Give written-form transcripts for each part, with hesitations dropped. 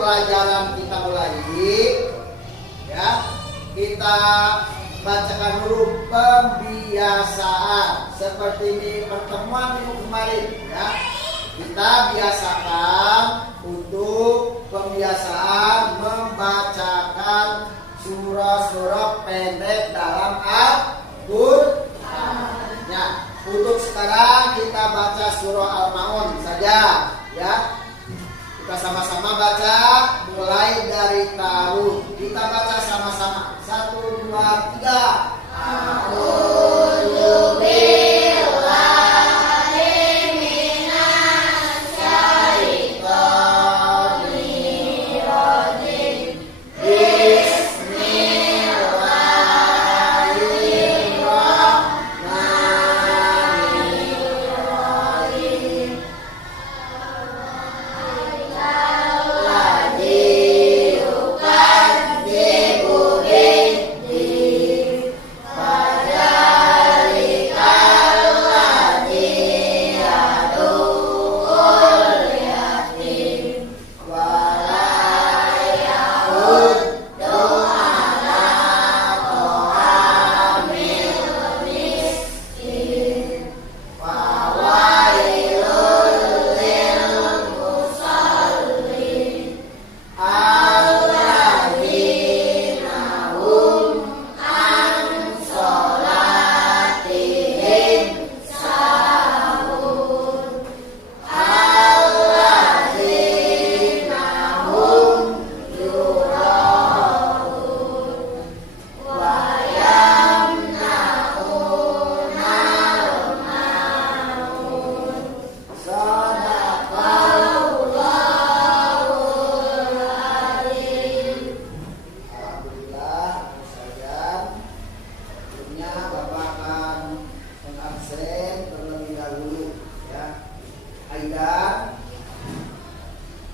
pelajaran kita mulai, ya, kita bacakan dulu pembiasaan seperti ini pertemuan minggu kemarin, ya. Kita biasakan untuk pembiasaan membacakan surah-surah pendek dalam Al-Qur'an. Ya, untuk sekarang kita baca surah Al-Maun saja, ya. Kita sama-sama baca mulai dari Tarun. Kita baca sama-sama. 1, 2, 3. A'udzu billahi minasy syaithanir rajim. Bismillahirrahmanirrahim.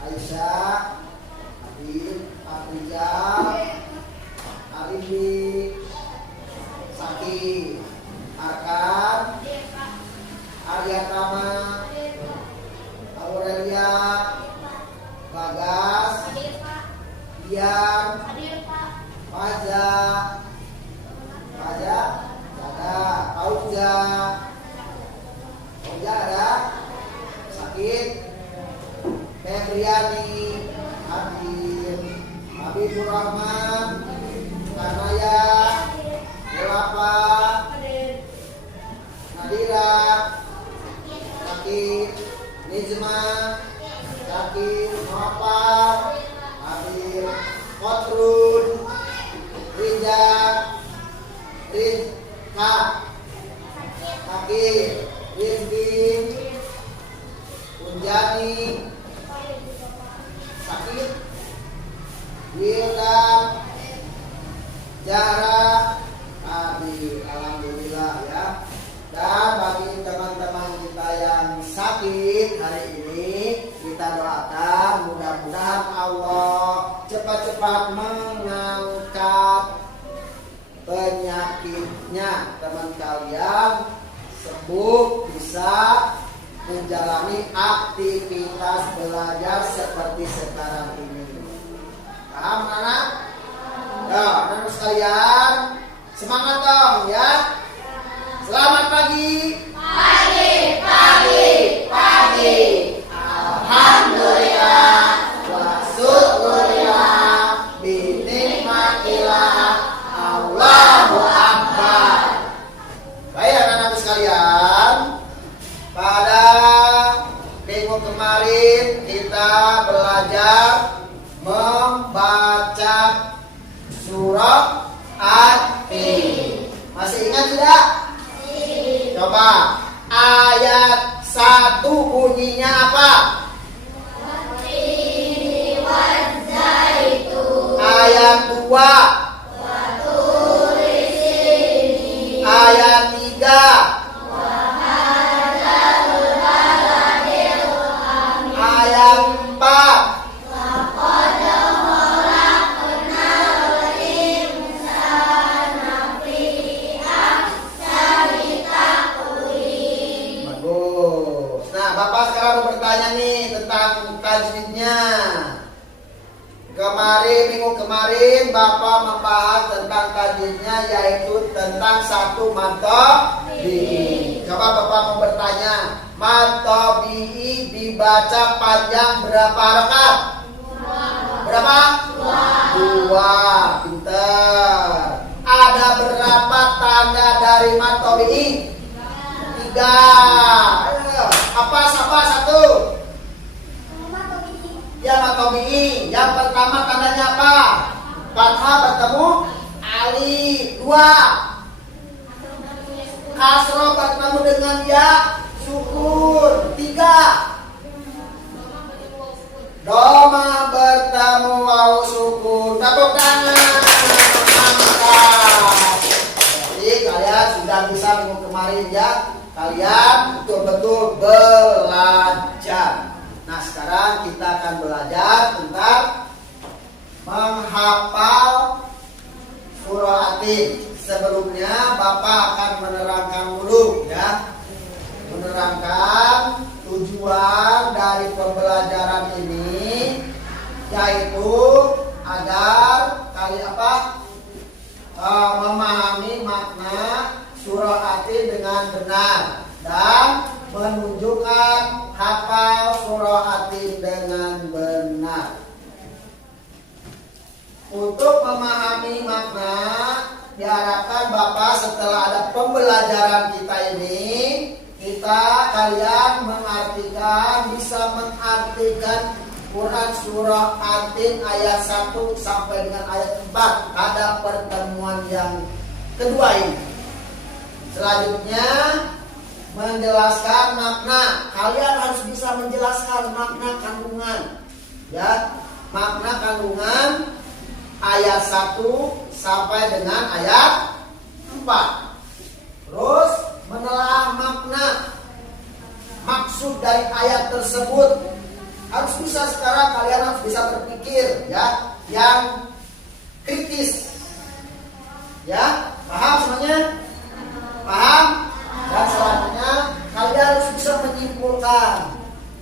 Aisyah, Adil, Afrizal, Arifi, Saki, Arkan, Aryatama, Aurelia, Bagas, Dian, Faza, Auja ada, Sakit, Febriani, Adil, Habibur Rahman, Kanaya, Delapa, Nadira, Sakit, Nizma, Sakit, Nopal, Habib, Kotrun, Rija, Rizka, Sakit, Rizki, Unjani, Sakit, Wildan, Jara, Abi, alhamdulillah ya. Dan bagi teman-teman kita yang sakit hari ini, kita doakan mudah-mudahan Allah cepat-cepat mengangkat penyakitnya, teman kalian sembuh, bisa menjalani aktivitas belajar seperti sekarang ini. Paham anak? Ya, anak sekalian, semangat dong ya. Selamat pagi. Pagi. Alhamdulillah wa syukurillah bi nikmatillah. Allahu Akbar. Baik anak-anak sekalian, pada minggu kemarin kita belajar membaca surah At-Tin. Masih ingat tidak? Coba ayat 1 bunyinya apa? Ayat 2, ayat 3, ayat 4, bagus. Nah, Bapak sekarang mau bertanya nih tentang tajwidnya. minggu kemarin Bapak membahas tentang kajiannya, yaitu tentang satu mad tabi'i. Coba Bapak mau bertanya, mad tabi'i dibaca panjang berapa rakaat? Berapa? Dua. Pinter. Ada berapa tanda dari mad tabi'i? 3. Apa satu? Ya, mad tabi'i. Yang pertama tandanya apa? Fathah bertemu alif. 2. Kasroh bertemu dengan ya sukun. 3. Doma bertemu waw sukun. Tepuk tangan. Mantap. Jadi kalian sudah bisa minggu kemarin ya. Kalian betul-betul belajar. Nah, sekarang kita akan belajar tentang menghafal surah Atin. Sebelumnya Bapak akan menerangkan dulu ya. Menerangkan tujuan dari pembelajaran ini, yaitu agar kalian memahami makna surah Atin dengan benar dan menunjukkan hafal surah Atin dengan benar. Untuk memahami makna, diharapkan Bapak setelah ada pembelajaran kita ini, kalian bisa mengartikan Quran surah Atin ayat 1 sampai dengan ayat 4 pada pertemuan yang kedua ini. Selanjutnya menjelaskan makna. Kalian harus bisa menjelaskan makna kandungan. Ya, makna kandungan ayat 1 sampai dengan ayat 4. Terus menelaah makna, maksud dari ayat tersebut. Harus bisa, sekarang kalian harus bisa berpikir ya, yang kritis. Ya, paham semuanya? Paham? Dan selanjutnya kalian harus bisa menyimpulkan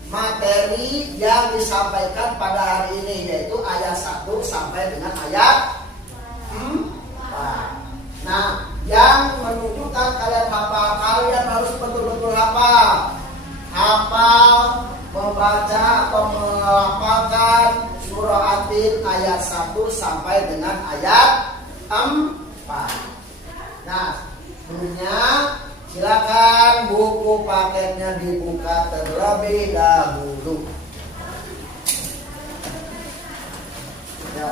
materi yang disampaikan pada hari ini, yaitu ayat 1 sampai dengan ayat 4. Nah, yang menunjukkan kalian hafal, kalian harus betul-betul hafal. Hafal, membaca atau melafalkan surah Atin ayat 1 sampai dengan ayat 4. Nah, sebelumnya silakan buku paketnya dibuka terlebih dahulu. Ya.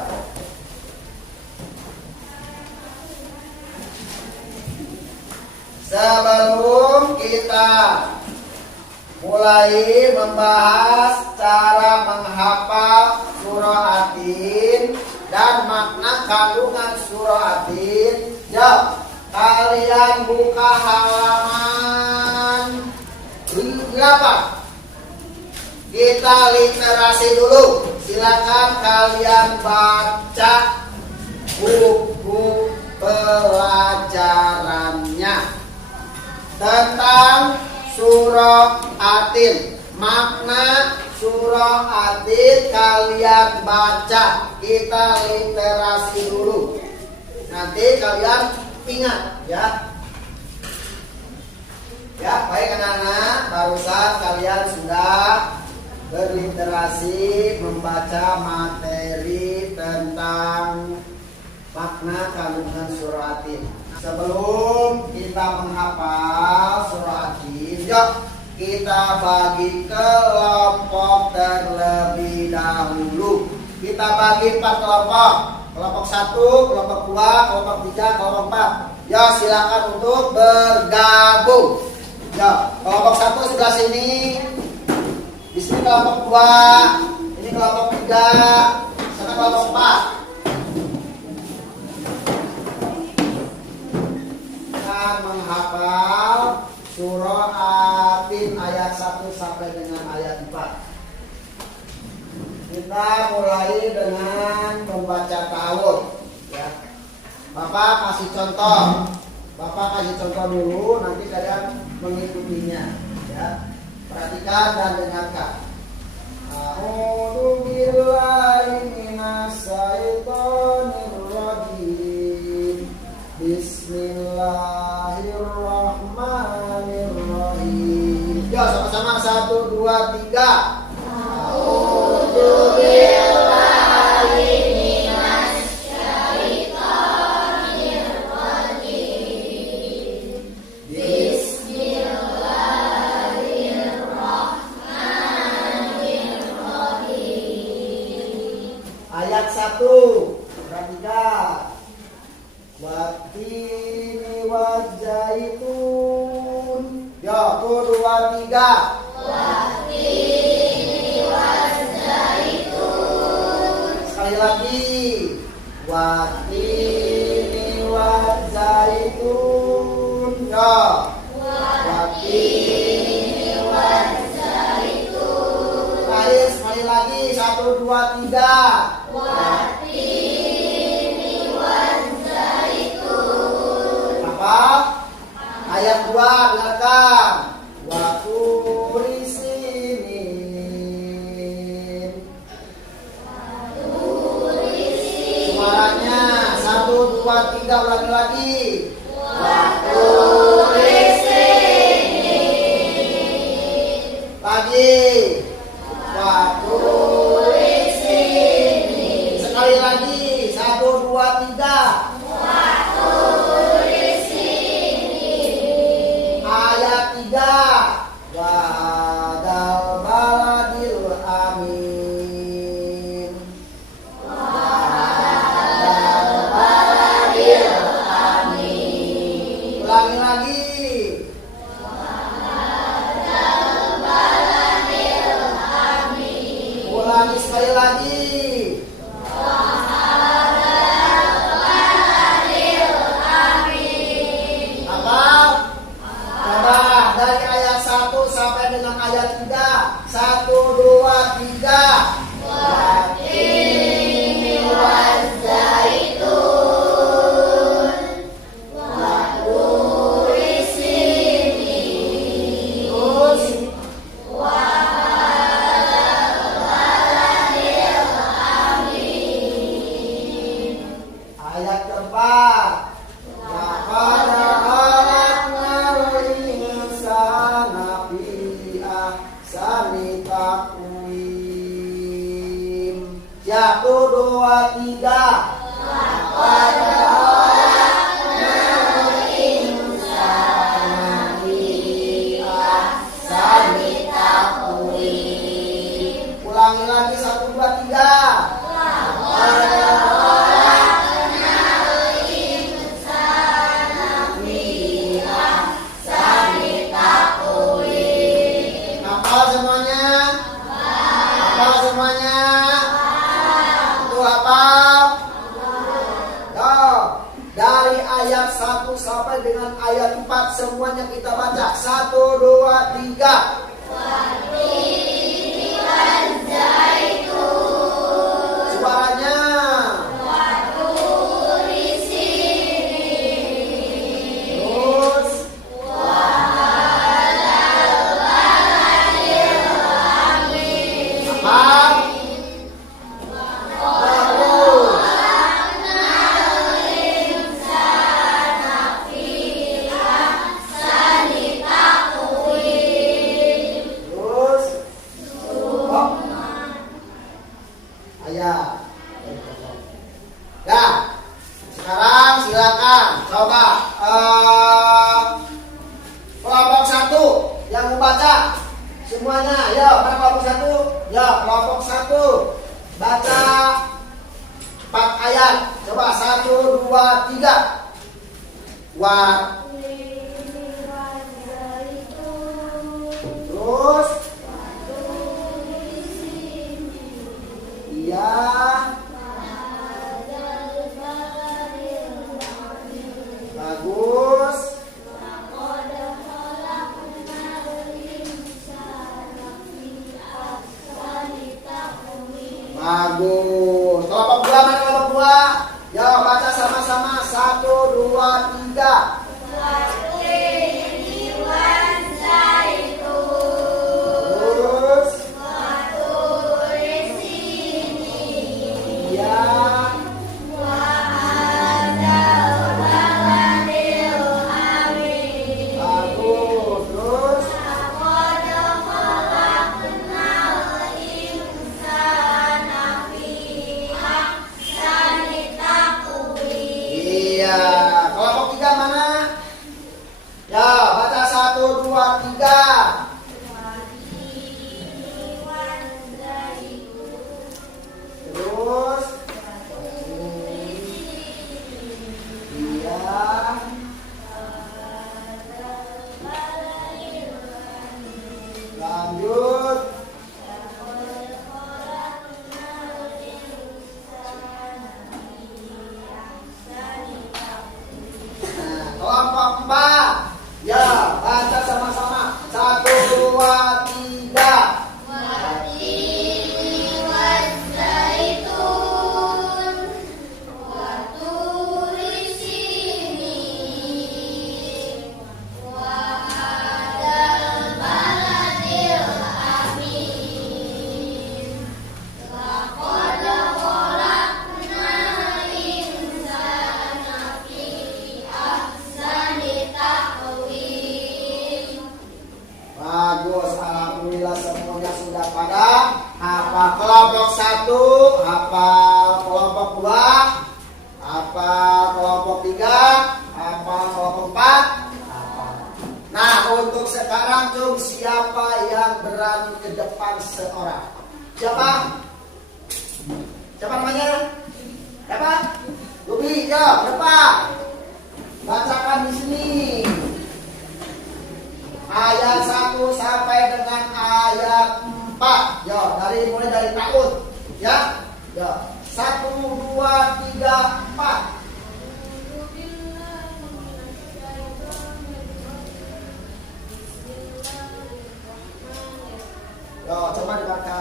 Sebelum kita mulai membahas cara menghafal surah Atin dan makna kandungan surah Atin, ya, kalian buka halaman 8. Kita literasi dulu. Silakan kalian baca buku pelajarannya tentang surah Atin. Makna surah Atin kalian baca. Kita literasi dulu. Nanti kalian ingat ya. Ya, baik anak-anak, barusan kalian sudah berliterasi membaca materi tentang makna kandungan surah Atin. Sebelum kita menghafal surah Atin, yuk kita bagi kelompok terlebih dahulu. Kita bagi 4 kelompok. Kelompok 1, kelompok 2, kelompok 3, kelompok 4. Ya, silakan untuk bergabung. Ya, kelompok 1 sebelah sini. Di sini kelompok 2, ini kelompok 3, sana kelompok 4. Menghafal surah Atin ayat 1 sampai dengan ayat 4. Kita mulai dengan membaca ta'awudz ya. Bapak kasih contoh. Bapak kasih contoh dulu, nanti kalian mengikutinya ya. Perhatikan dan dengarkan. A'udzu billahi minasy Bismillahirrahmanirrahim. Ya, sama-sama 1, 2, 3. Ayat 1, perhatikan. Watini wajaitun. Ya, 1, 2, 3. Watini wajaitun. Sekali lagi. Watini wajaitun. Ya. Watini wajaitun. Sekali lagi. 1, 2, 3. Ayat 2, dengarkan. Waturi sinin. Suaranya 1, 2, 3, ulangi lagi. Waturi sinin. Lagi. Waturi sinin. Sekali lagi. 1, 2, 3. Ayat 3. Wa'adal baladil amin. Wa'adal baladil amin. Ulangi lagi. Wa'adal baladil amin. Ulangi sekali lagi. Dari ayat 1 sampai dengan ayat 3. 1, 2, 3. Watini wazaitun. Waturi sinin. Terus waladil amin. Ayat keempat. Ya, 1, 2, 3. Ulangi lagi 1, 2, 3. Hafal semuanya? Hafal semuanya? Dari ayat 1 sampai dengan ayat 4 semuanya kita baca. 1, 2, 3. Watini wazaitun. Suaranya. Waturi sinin. Terus. Wa'adal baladil amin. Apa? Ya, sekarang silakan coba kelompok 1 yang membaca semuanya. Ya, mana kelompok 1? Ya, kelompok 1 baca 4 ayat. Coba 1, 2, 3. Terus iya. Bagus. Bagus. Kelompok 2 mana kelompok 2? Ya, baca sama-sama. 1, 2, 3. Terus. Iya. dua, tiga. Terus iya. Lanjut. Kelompok 4. Ya, baca sama-sama. 1, 2, 3. Bagus, alhamdulillah semuanya sudah pada hafal. Kelompok 1 hafal, kelompok 2 hafal, kelompok 3 hafal, kelompok 4 hafal. Nah, untuk sekarang Cung, siapa yang berani ke depan seorang? Siapa? Siapa namanya? Siapa? Lubi, ya, depan. Bacakan di sini. Ayat 1 sampai dengan ayat 4. Ya, mulai dari tahun. Ya. Ya. 1, 2, 3, 4. Ya, coba dibaca.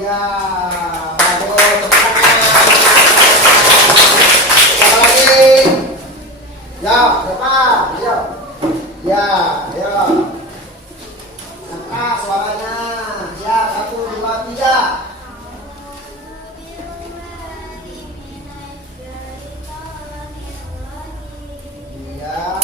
Iya, bagus. Apa lagi? Ya, depan. Ya, ya, ya. Angkat suaranya. Ya, 1, 2, 3. Iya.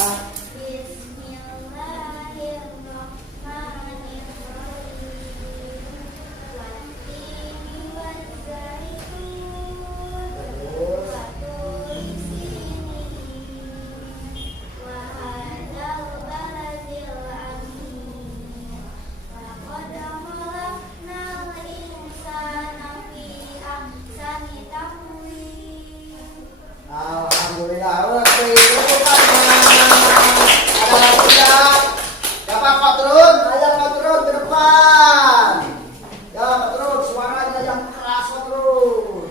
Alhamdulillah. Oke, cukup. Ada lagi tidak? Bapak Patrun, ayo Patrun ke depan. Ya Patrun, suaranya yang keras Patrun.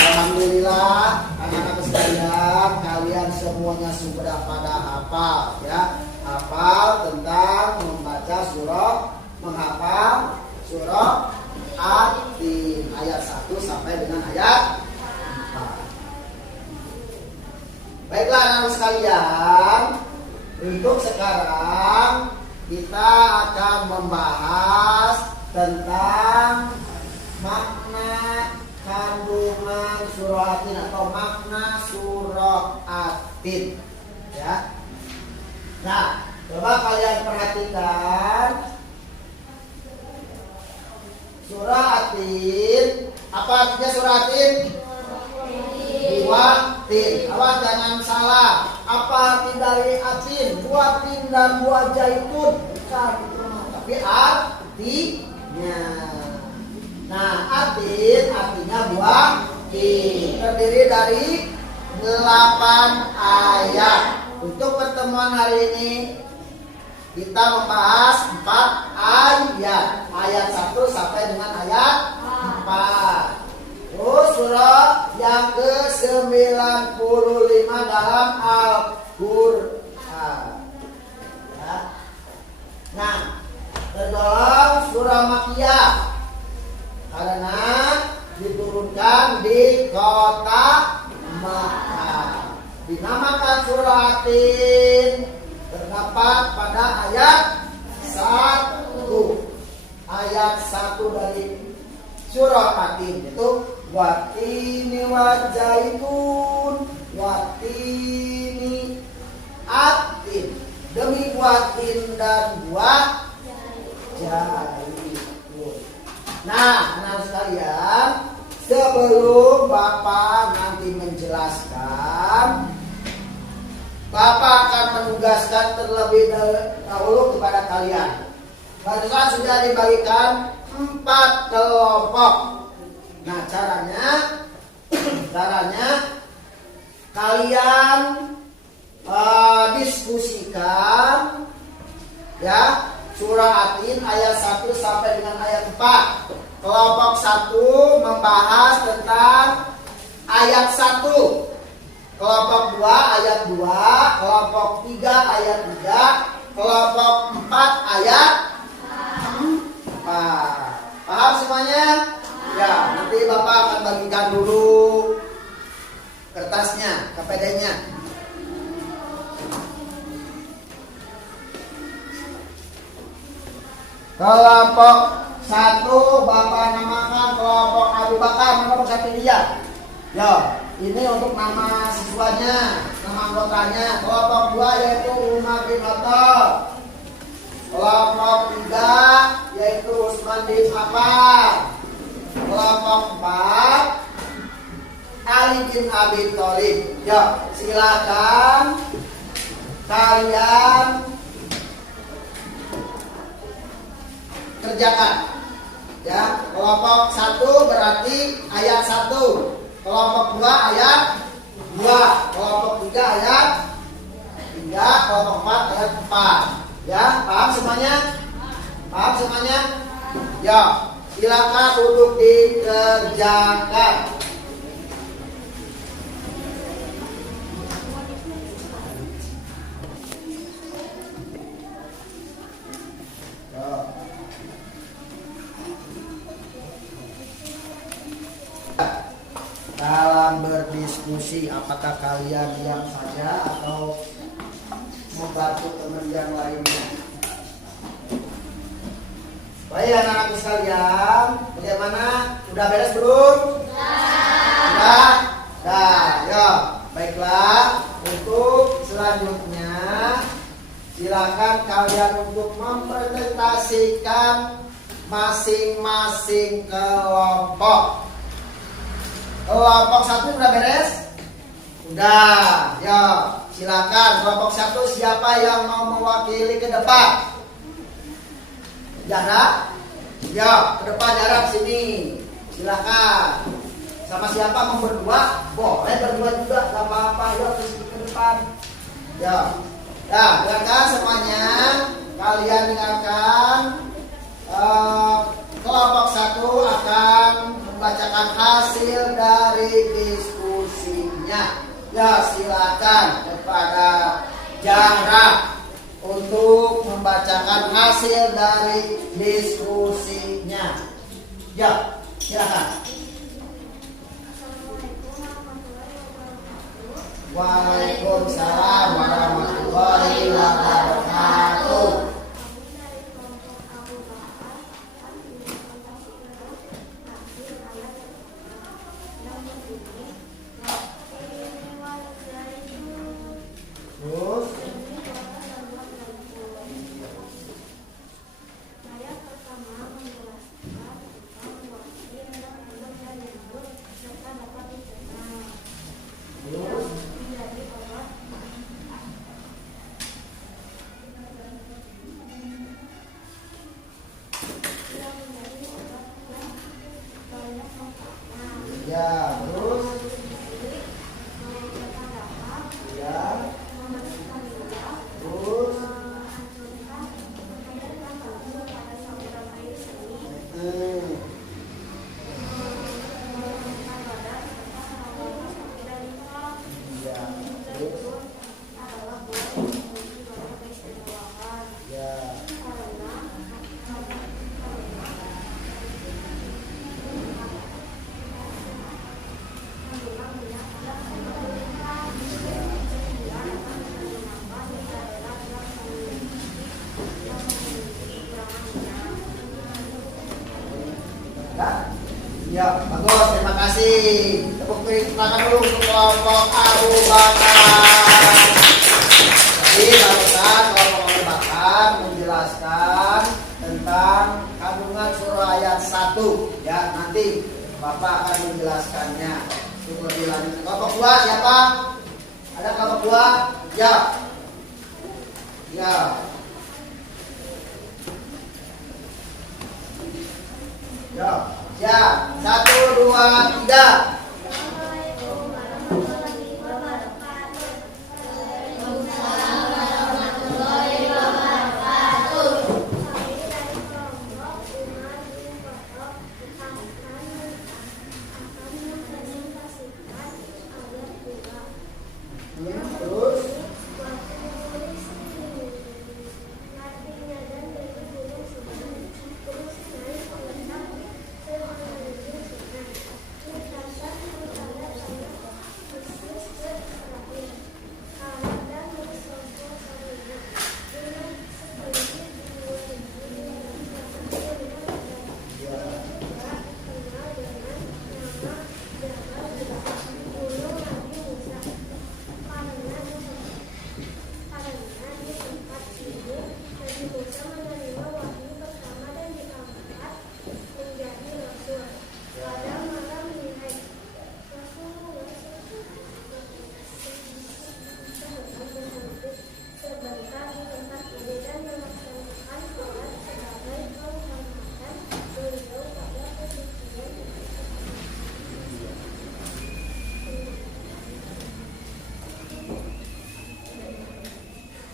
Alhamdulillah, anak-anak sekalian, kalian semuanya sudah pada hafal ya. Hafal tentang membaca surah, menghafal surah At-Tin ayat 1 sampai dengan ayat 4. Baiklah anak-anak sekalian, untuk sekarang kita akan membahas tentang makna kandungan surah At-Tin atau makna surah At-Tin ya. Nah, coba kalian perhatikan surah At-Tin. Apa artinya surah At-Tin? Buah tin. Awas jangan salah. Apa arti dari At-Tin? Buah tin dan buah zaitun. Bukan, tapi artinya. Nah, At-Tin artinya buah tin. Terdiri dari 8 ayat. Untuk pertemuan hari ini Kita membahas 4 ayat. Ayat 1 sampai dengan ayat 4. Terus surah yang ke-95 dalam Al-Qur'an. Ya. Nah, tergolong surah Makkiyah karena diturunkan di kota Makkah. Dinamakan surah Atin, terdapat pada ayat 1. Ayat 1 dari surah Atin itu watini wajaitun, watini atin, demi watin dan buah zaitun. Nah, anak sekalian, sebelum Bapak nanti menjelaskan, Bapak akan menugaskan terlebih dahulu kepada kalian. Barusan sudah dibagikan 4 kelompok. Nah, caranya kalian diskusikan ya surah Atin ayat 1 sampai dengan ayat 4. Kelompok 1 membahas tentang ayat 1. Kelompok 2 ayat 2, kelompok 3 ayat 3, kelompok 4 ayat 4. Paham semuanya? Ya, nanti Bapak akan bagikan dulu kertasnya, KPD-nya. Kelompok 1 Bapak namakan kelompok Abu Bakar, kelompok 1 dia. Ya, ini untuk nama siswanya, nama anggotanya. Kelompok 2 yaitu Umar bin Khattab. Kelompok 3 yaitu Utsman bin Affan. Kelompok 4 Ali bin Abi Thalib. Ya, silakan kalian kerjakan. Ya, kelompok 1 berarti ayat 1. Kelompok 2 ayat 2. Kelompok 3 ayat 3. Kelompok 4 ayat 4. Ya, paham semuanya? Paham semuanya? Ya, silakan duduk dikerjakan. Dalam berdiskusi, apakah kalian diam saja atau membantu teman yang lainnya? Baik anak-anakku sekalian, bagaimana? Sudah beres belum? Sudah? Dah, ya. Baiklah, untuk selanjutnya silakan kalian untuk mempresentasikan masing-masing kelompok. Kelompok 1 sudah beres? Sudah. Ya, silakan kelompok 1 siapa yang mau mewakili ke depan? Jarak? Ya, ke depan jarak sini. Silakan. Sama siapa mau berdua? Boleh berdua juga, gak apa-apa. Ya, ke depan. Ya. Ya, dengarkan semuanya. Kalian dengarkan. Kelompok 1 akan membacakan hasil dari diskusinya. Ya, silakan kepada Jarak untuk membacakan hasil dari diskusinya. Ya, silakan. Waalaikumsalam warahmatullahi wabarakatuh. Terus ya, terus ya, terus Ya, ya, bagus, terima kasih. Tepuk tangan dulu untuk kelompok Abu Bakar. Jadi barusan kelompok Abu Bakar menjelaskan tentang kandungan surah ayat 1. Ya, nanti Bapak akan menjelaskannya. Tunggu lebih lanjut. Kelompok 2 siapa? Ada kelompok 2? Ya. Ya. Ya. Ya. 1, 2, 3. Terus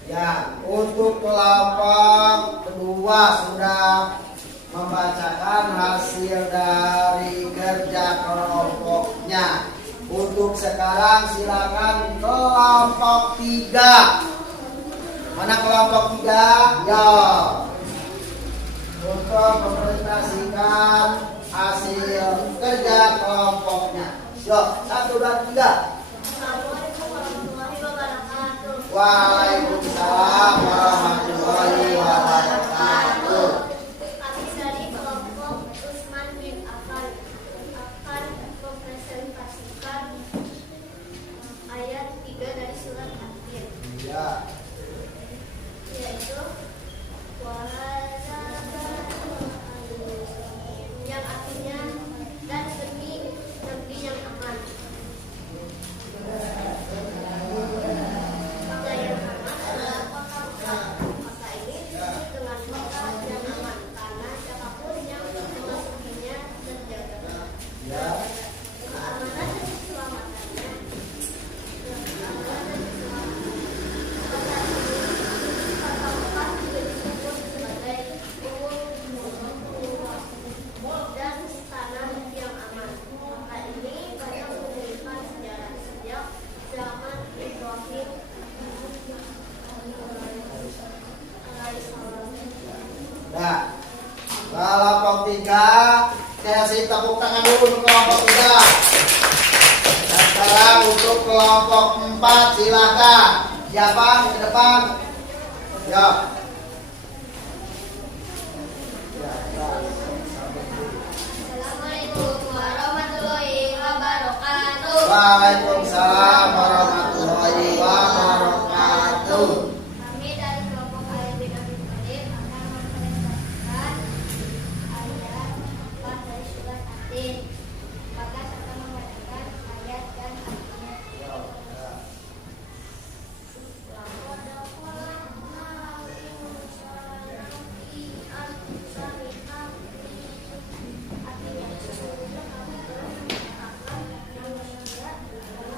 ya, untuk kelompok kedua sudah membacakan hasil dari kerja kelompoknya. Untuk sekarang silakan kelompok 3. Mana kelompok 3? Ya. Untuk mempresentasikan hasil kerja kelompoknya. Yuk, 1 dan 3. Waalaikumsalam warahmatullahi wabarakatuh. Kami dari kelompok Usman bin Affan akan mempresentasikan ayat 3 dari surat At-Tin. Ya. Yaitu yang artinya dan demi negeri yang aman. Kota yang aman adalah kota Mekah. Kota ini disebut dengan kota yang aman karena siapapun yang memasukinya terjaga. Ya. Keamanan dan keselamatannya. Keamanan dan keselamatannya. Kota ini, kota Mekah juga disebut sebagai dan tanah yang aman. Kota ini banyak memiliki sejarah sejak zaman Ibrahim alaihissalam. Nah, kelompok 3, saya kasih tepuk tangan dulu untuk kelompok 3. Dan sekarang untuk kelompok 4 silakan. Siapa ke depan? Ya. Assalamualaikum warahmatullahi wabarakatuh. Waalaikumsalam warahmatullahi wabarakatuh. Kami dari kelompok Ali bin Abi Thalib akan mempresentasikan ayat 4 dari surat At-Tin. Maka akan membacakan ayat dan artinya. Artinya sesungguhnya kami telah menetapkan manusia dalam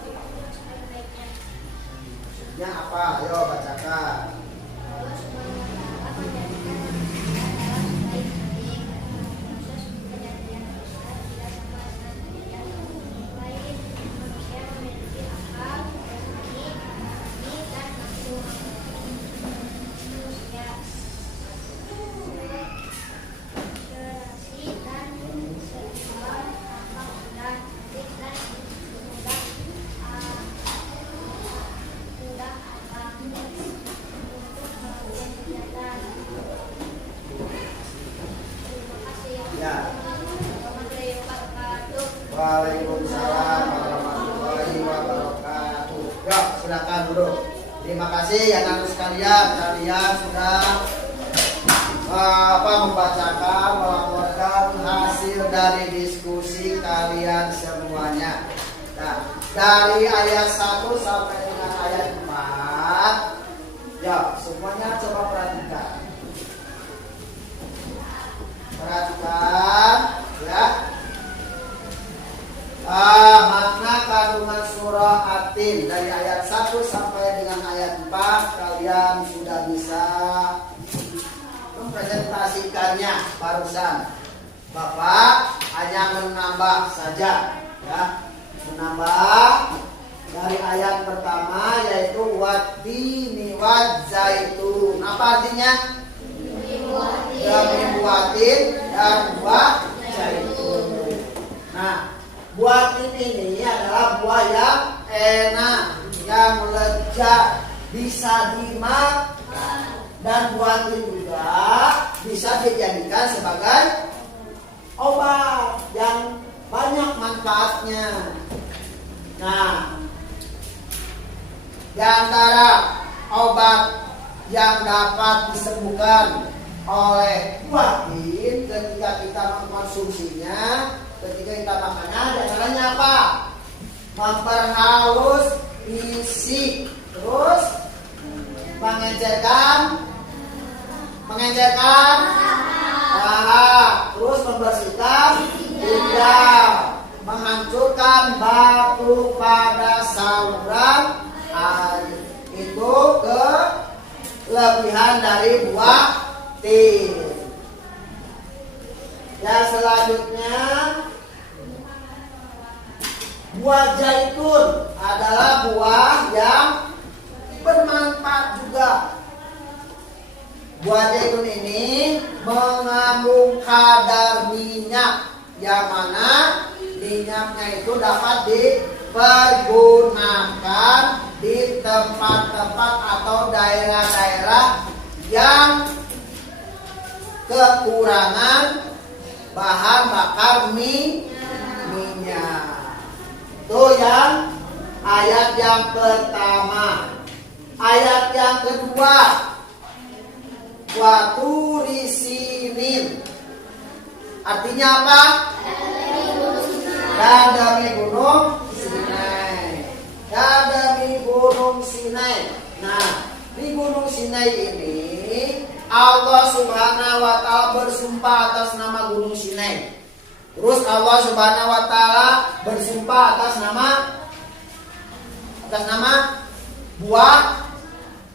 Waalaikumsalam warahmatullahi wabarakatuh. Ya, silakan duduk. Terima kasih ya anak sekalian, kalian sudah membacakan, melaporkan hasil dari diskusi kalian semuanya. Nah, dari ayat 1 sampai dengan ayat 4, ya semuanya coba perhatikan. Perhatikan, ya. Makna kandungan surah At-Tin dari ayat 1 sampai dengan ayat 4 kalian sudah bisa mempresentasikannya barusan. Bapak hanya menambah saja, ya. Menambah dari ayat pertama yaitu watini zaitun. Apa artinya? Demi buatin dan buah zaitun. Nah, buatin ini adalah buah yang enak, yang lezat, bisa dimakan, dan buatin juga bisa dijadikan sebagai obat yang banyak manfaatnya. Nah, di antara obat yang dapat disembuhkan oleh buatin ketika kita mengkonsumsinya, ketika kita makannya, caranya apa? Memperhalus isi, terus mengencerkan, terus membersihkan ginjal, menghancurkan batu pada saluran air. Itu kelebihan dari buah tin. Dan selanjutnya buah zaitun adalah buah yang bermanfaat juga. Buah zaitun ini mengandung kadar minyak, yang mana minyaknya itu dapat dipergunakan di tempat-tempat atau daerah-daerah yang kekurangan bahan bakar minyak. Itu yang ayat yang pertama. Ayat yang kedua, waturi sinin. Artinya apa? Dan demi gunung Sinai. Dan demi gunung Sinai. Nah, di gunung Sinai ini Allah Subhanahu wa Ta'ala bersumpah atas nama gunung Sinai. Terus Allah Subhanahu wa Ta'ala bersumpah atas nama buah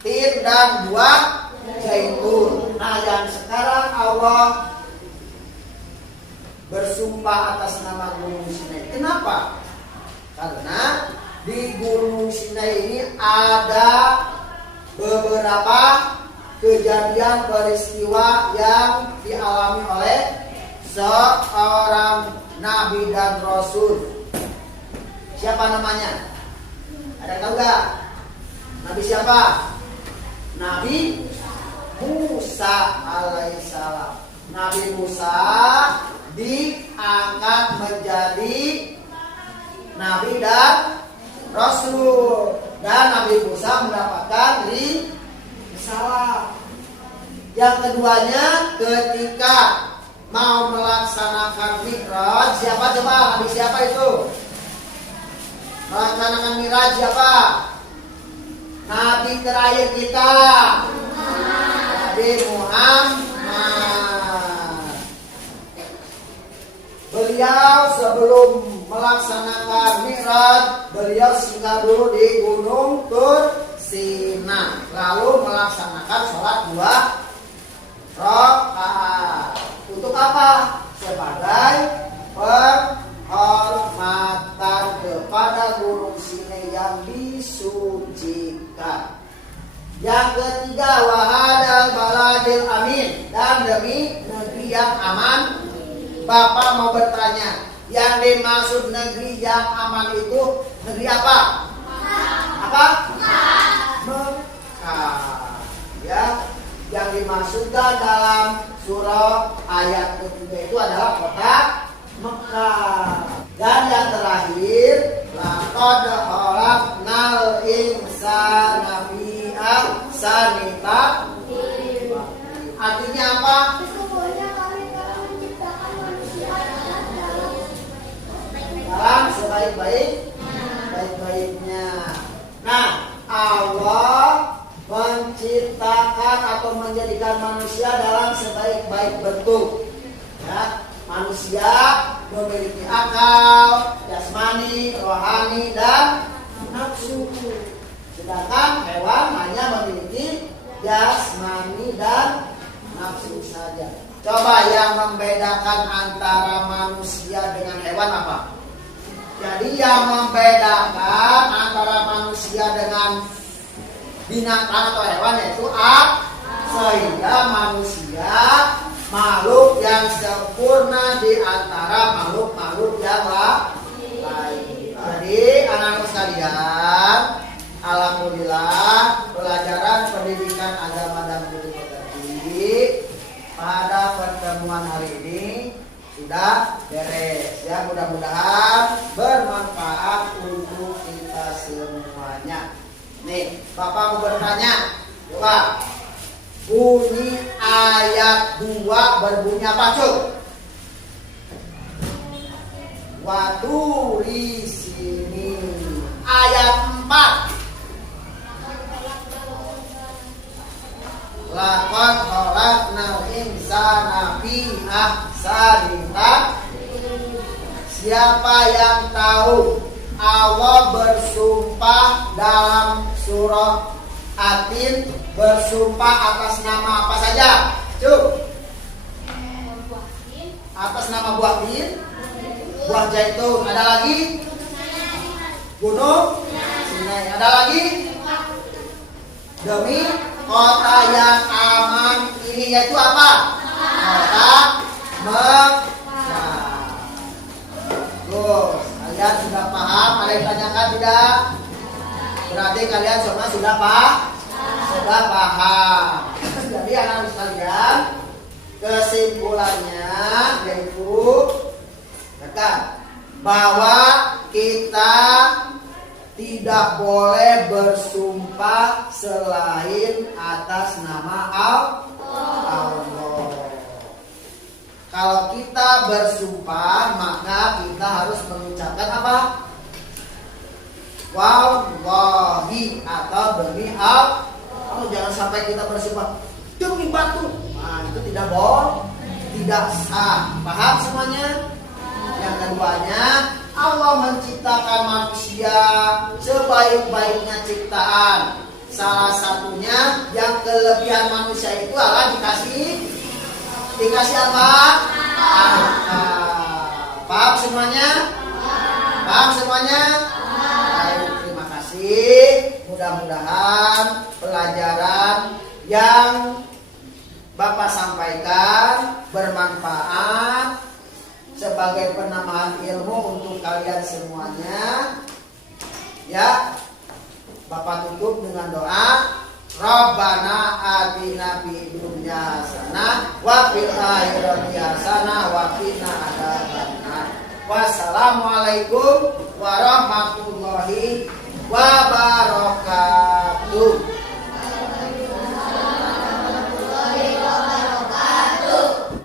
tin dan buah zaitun. Nah, yang sekarang Allah bersumpah atas nama gunung Sinai. Kenapa? Karena di gunung Sinai ini ada beberapa kejadian peristiwa yang dialami oleh seorang nabi dan rasul. Siapa namanya? Ada tahu gak? Nabi siapa? Nabi Musa alaihissalam. Nabi Musa diangkat menjadi nabi dan rasul, dan Nabi Musa mendapatkan risalah. Yang keduanya ketika mau melaksanakan Mi'raj, siapa coba? Nabi siapa itu? Melaksanakan Mi'raj siapa? Nabi terakhir kita, Nabi Muhammad. Beliau sebelum melaksanakan Mi'raj, beliau singgah dulu di Gunung Tur Sina, lalu melaksanakan sholat 2 rakaat. Untuk apa? Sebagai penghormatan kepada Gunung Sinai yang disucikan. Yang ketiga, wahadal baladil amin, dan demi negeri yang aman. Bapak mau bertanya, yang dimaksud negeri yang aman itu negeri apa? Apa? Mekah. Ya, yang dimaksudkan dalam surah ayat ketiga itu adalah kota Mekah. Dan yang sebaik-baiknya. Nah, Allah menciptakan atau menjadikan manusia dalam sebaik-baik bentuk. Ya, manusia memiliki akal, jasmani, rohani, dan nafsu. Sedangkan hewan hanya memiliki jasmani dan nafsu saja. Coba yang membedakan antara manusia dengan hewan apa? Jadi yang membedakan antara manusia dengan binatang atau hewan yaitu sehingga manusia makhluk yang sempurna di antara makhluk-makhluk yang lain. Jadi anak-anak sekalian, alhamdulillah pelajaran pendidikan agama dan budaya pada pertemuan hari ini sudah beres. Ya, mudah-mudahan bermanfaat untuk kita semuanya. Nih, Bapak mau bertanya, coba bunyi ayat 2 berbunyi apa, Cuk? Waturi sini. Ayat 4. Laqad khalaqnal insana fi ahsani taqwim. Siapa yang tahu Allah bersumpah dalam surah Atin, bersumpah atas nama apa saja? Cuk. Atas nama buah bin, buah zaitun. Ada lagi? Gunung Sinai. Ada lagi? Demi kota yang aman ini, yaitu apa? Kota Mekah. Terus, kalian sudah paham? Ada yang tanyakan tidak? Berarti kalian semua sudah paham. Jadi anak-anak sekalian, kesimpulannya yaitu bahwa kita tidak boleh bersumpah selain atas nama Allah. Kalau kita bersumpah, maka kita harus mengucapkan apa? Wallahi, atau demi Allah. Jangan sampai kita bersumpah demi batu. Nah, itu tidak boleh, tidak sah. Paham semuanya? Yang keduanya, Allah menciptakan manusia sebaik-baiknya ciptaan. Salah satunya yang kelebihan manusia itu adalah dikasih apa? Paham semuanya? Paham semuanya? Baik, terima kasih. Mudah-mudahan pelajaran yang Bapak sampaikan bermanfaat sebagai penambahan ilmu untuk kalian semuanya. Ya, Bapak tutup dengan doa. Rabbana atina fid dunya hasanah wa fil akhirati hasanah wa qina adzabannar. Wassalamualaikum warahmatullahi wabarakatuh.